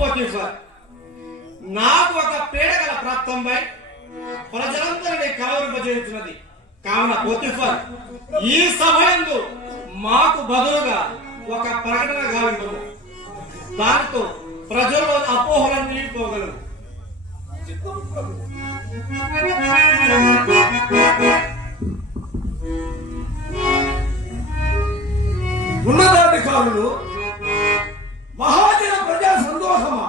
Potiphar, నాకు ఒక పీడకల ప్రాప్తంపై ప్రజలందరినీ కలవరింపజేస్తున్నది. కావున పోతీఫర్, ఈ సభయందు మాకు బదులుగా ఒక ప్రకటన గావించము. దానితో ప్రజల్లో అపోహలన్నీ పోగలరు. ఉన్నతాధికారులు, మహాజన ప్రజా సంతోషమా,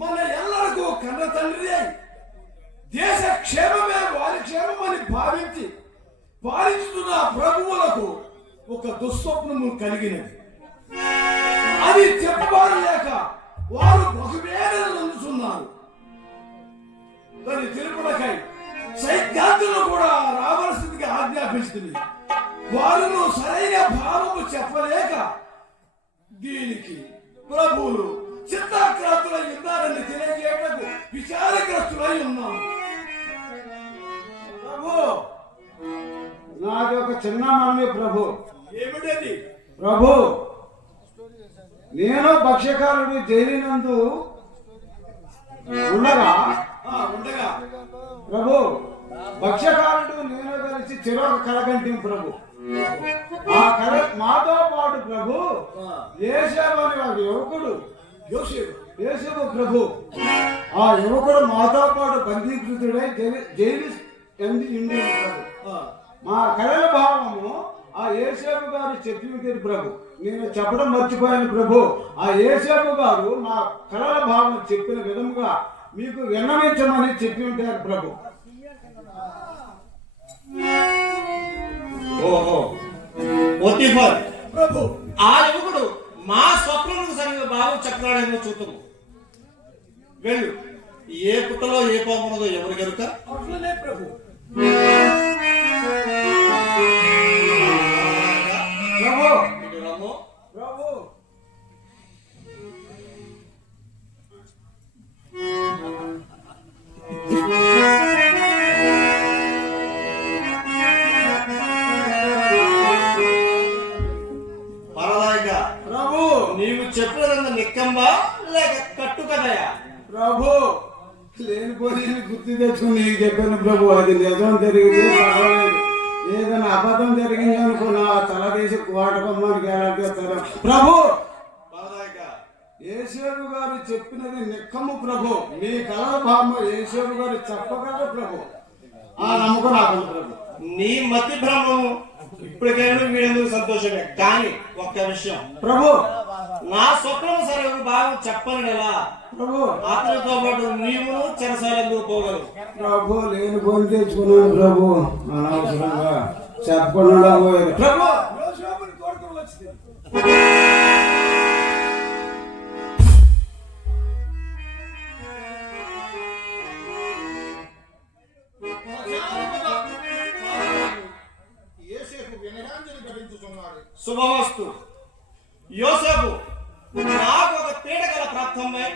మన ఎల్లరికూ కన్న తండ్రి అయి దేశ క్షేమమే వారి క్షేమమని భావించి పాలిస్తున్న ప్రభువులకు ఒక దుస్వప్నము కలిగినది. అది చెప్పబారలేక వారు బహువేదనలు అందుతున్నారు. దాని తెలుపులకై సైద్ధాంతులు కూడా రావలసిందిగా ఆజ్ఞాపిస్తుంది. వారు సరైన భావము చెప్పలేక దీనికి ప్రభువులు చిత్తాక్రాంతులై ఉన్నారని తెలియజేయటకు విచారగ్రస్తులై ఉన్నాము. ప్రభు, నాది ఒక చిన్న మనవి ప్రభు. ఏమిటది? ప్రభు, నేను భక్ష్యకారుడు జైలినందు ఉండగా ప్రభు, భక్ష్యకారుడు నేను కలిసి చెరొక కలగంటిం ప్రభు. ఆ కల మాతో పాటు ప్రభు యేసేపు అనే ఒక యువకుడు, యేసేపు ప్రభు, ఆ యువకుడు మాతో పాటు బందీకృతుడై జైలు ఇండియన్ ప్రభు. మా కళల భావము ఆ యేసేపు గారు చెప్పింది ప్రభు. నేను చెప్పడం మర్చిపోయాను ప్రభు. ఆ యేసేపు గారు మా కళల భావం చెప్పిన విధముగా మీకు విన్నవించమని చెప్పి ఉంటారు ప్రభు. ఓహో పోతీఫర్ ప్రభు, ఆ యువకుడు మా స్వప్నములకు సరిగ్గా బాగు చెప్పడాడేమో చూద్దాము. వెళ్ళు, ఏ పుట్టలో ఏ పామున్నదో ఎవరు గనుక. అట్లనే ప్రభు. ప్రభు, ప్రభు, పరదాయిగా ప్రభు, నీవు చెప్పినదంతా నిక్కంబా లేక కట్టు కదయా? ప్రభు, లేనిపోయి గుర్తు తెచ్చుకుని నీకు చెప్పాను ప్రభు. అది నిజం జరిగింది పర్వాలేదు. ఏదైనా అబద్ధం జరిగింది అనుకున్నా తలదేసి కోటకమ్మానికి ఎలాంటి ప్రభు. పరదాయిగా యేసేపు గారు చెప్పినది నిక్కము ప్రభు. మీ కళ భామ యేసేపు గారు చెప్పగలరు ప్రభు. ఆ నమ్మకం నాకు ప్రభు. నీ మతి భ్రమము ఇప్పటికైనా వీడెందుకు సంతోషమే. కానీ ఒక్క విషయం ప్రభు, నా స్వప్నం సరే బాగా చెప్పని ఎలా ప్రభు, అతనితో పాటు నీవును చెరసాలందుకు పోగలవు. ప్రభు, లేని కొని తెచ్చుకున్నాను ప్రభు. అనవసరంగా చెప్పకుండా పోయారు ప్రభు. యోసేపుని కోరుకుని వచ్చింది. శుభవస్తు. యోసేపు, నాకు ఒక పీడకల ప్రాప్తమై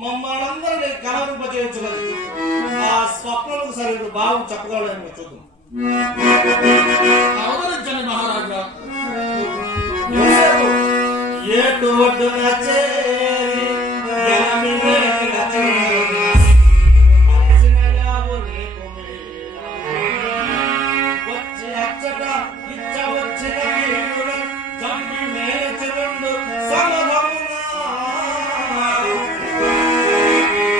మమ్మల్ని అందరినీ కలవరింపజేయుచున్నది. ఆ స్వప్నములకు సరిగ్గా బాగు చెప్పగలడని చూద్దాం. అవతరించండి మహారాజా. యోసేపు, ఏటు ఒడ్డున చేరి ఎనమిదేటి రచనలు అలసిన యావుని కుమీరా. వచ్చి అచ్చట ఇచ్చ వచ్చిన కీడును చంపి మేలచెరుండు సమధమునా.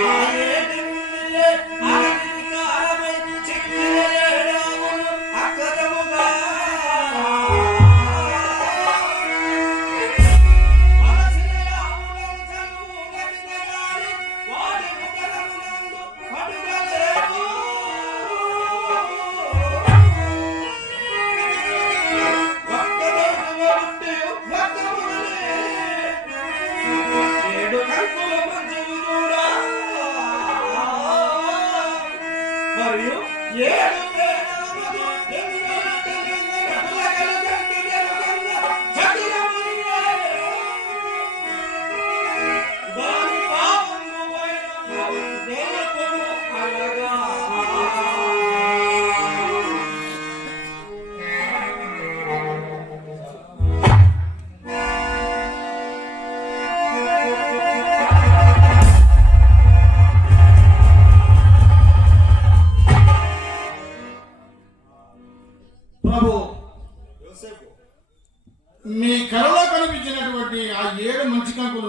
ఆ ఏటి నుండియే అరవింకారమై చిక్కిన ఏడావును అక్కరముగా. అలసిన యావులను చనువు గదిన గాలి వాడి ముఖరమునందు పడుగలేవు. మరియు ఏడు దాని పాపము అనగా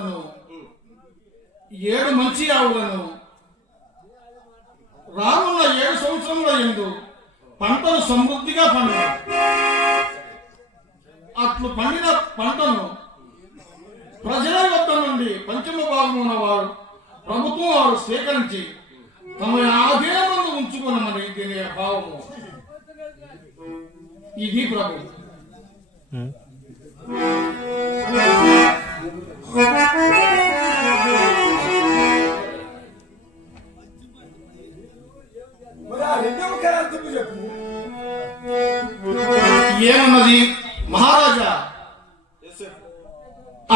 దూడలను 7 మంచి ఆవులను రానున్న 7 సంవత్సరముల యందు పంటలు సమృద్ధిగా పండును. అట్లు పండిన పంటను ప్రజల వద్ద నుండి పంచమ భాగమున వారు ప్రభుత్వం వారు స్వీకరించి తమ ఆధీనంలో ఉంచుకున్నామని దీని భావము. ఇది ప్రభు. మరి ఆ రెండవ కార్యార్థం చెప్పు. ఏమన్నది మహారాజా? యోసేపు,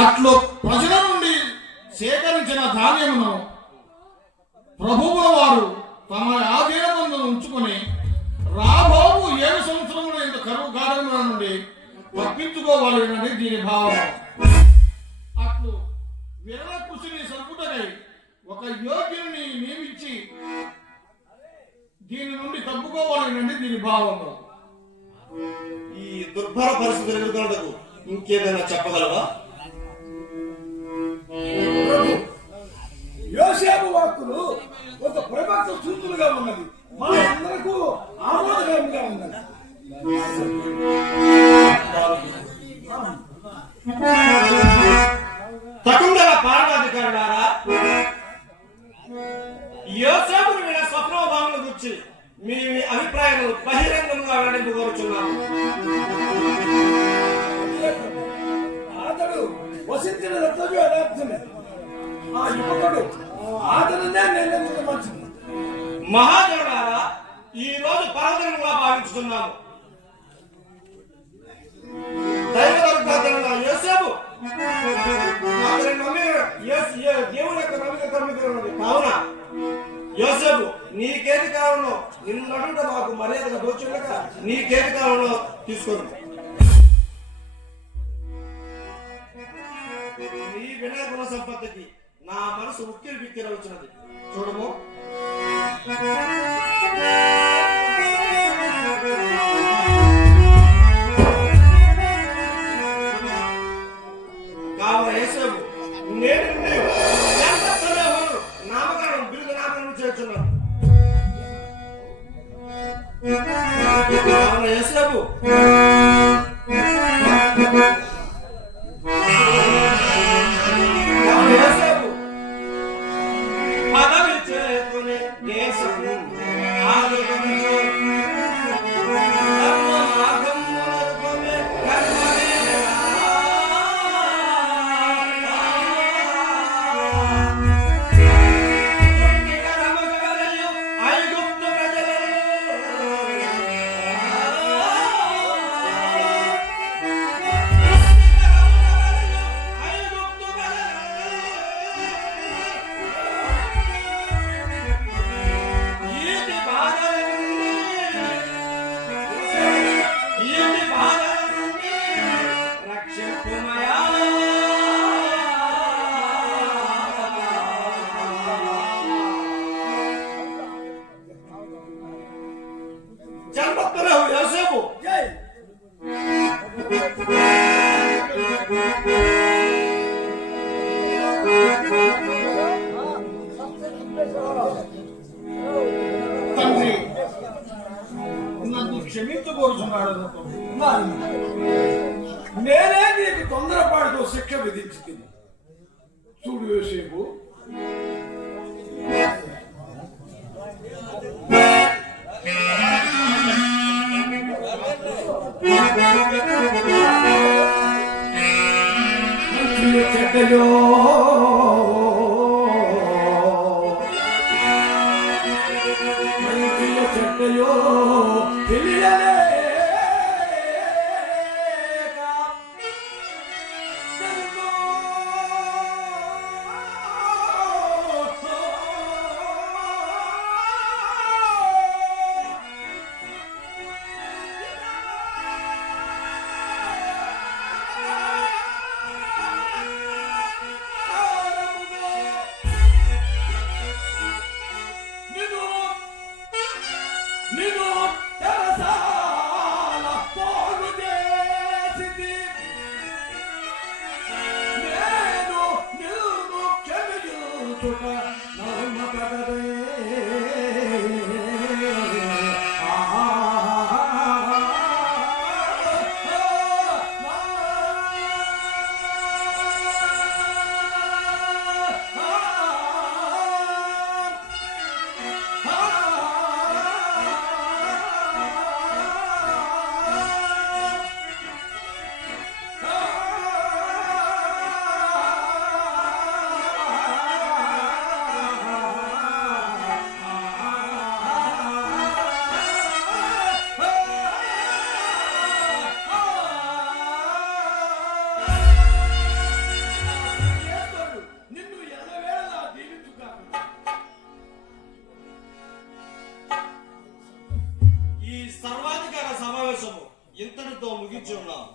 అట్లు ప్రజల నుండి సేకరించిన ధాన్యమును ప్రభువుల వారు తమ ఆధీనంలో ఉంచుకొని రాబోవు 7 సంవత్సరముల ఇంత కరువు కారణముల నుండి తప్పించుకోవాలని దీని భావం. అట్లు విరల కృషిని సరుకుటకై ఒక యోగ్యుని నియమించి దీని నుండి తప్పుకోవాలని దీని భావము. ఈ దుర్భర పరిస్థితులు ఎదుర్కొన్నటకు ఇంకేదైనా చెప్పగలవా? ప్రభు, యోసేపు వాక్కులు ఒక ప్రభాత సూచనగా ఉన్నది. మా అందరకు ఆమోదకరంగా ఉన్నది. తకుందల పాలనాధికారులారా, యోసేపును విన స్వప్నోభావముల గురించి మీ అభిప్రాయాలను బహిరంగంగా వెల్లడింపగోరుచున్నాము. అతడు వసించిన రక్తజు యథార్థమే. ఆ యువకుడు అతనినే నిర్ణయించడం మంచిది. మహాజనులారా, ఈ రోజు పర్వదినంగా భావించుతున్నాము. దైవదర్శన యోసేపు అతని దేవుని యొక్క నమ్మిక ఉన్నది. కావున యోసేపు, నీకేది కావాలో నిన్ను అడుగుట మాకు మర్యాదగా దోచుండక నీకేది కావాలో తీసుకోను. నీ వినయ గుణ సంపత్తికి నా మనసు ఉక్కిరి బిక్కిరి వచ్చినది. చూడము, కావున యేసేపు, నేను నామకరణం బిరుదు నామకరణం చేస్తున్నాను. కావున యేసేపు, పదవి చేతుని దేశం ఆదుకొనుచు ధర్మ మార్గమునర్పమే కర్మమేరా. రమగలయు ఐగుప్తు ప్రజలను జన్మత్తరావు యోసేపు. జై తండ్రి నన్ను క్షమించబోతున్నాడు. నేనే నీకు తొందరపాటుతో శిక్ష విధించుతుంది. చూడు యోసేపు, చెడ్డయో చెడ్డయో తెలియలే చోట నవమ కదరే నిన్ను ఎల్లవేళలా దీవించుగాక. ఈ సర్వాధికార సమావేశము ఇంతటితో ముగించి ఉన్నాం.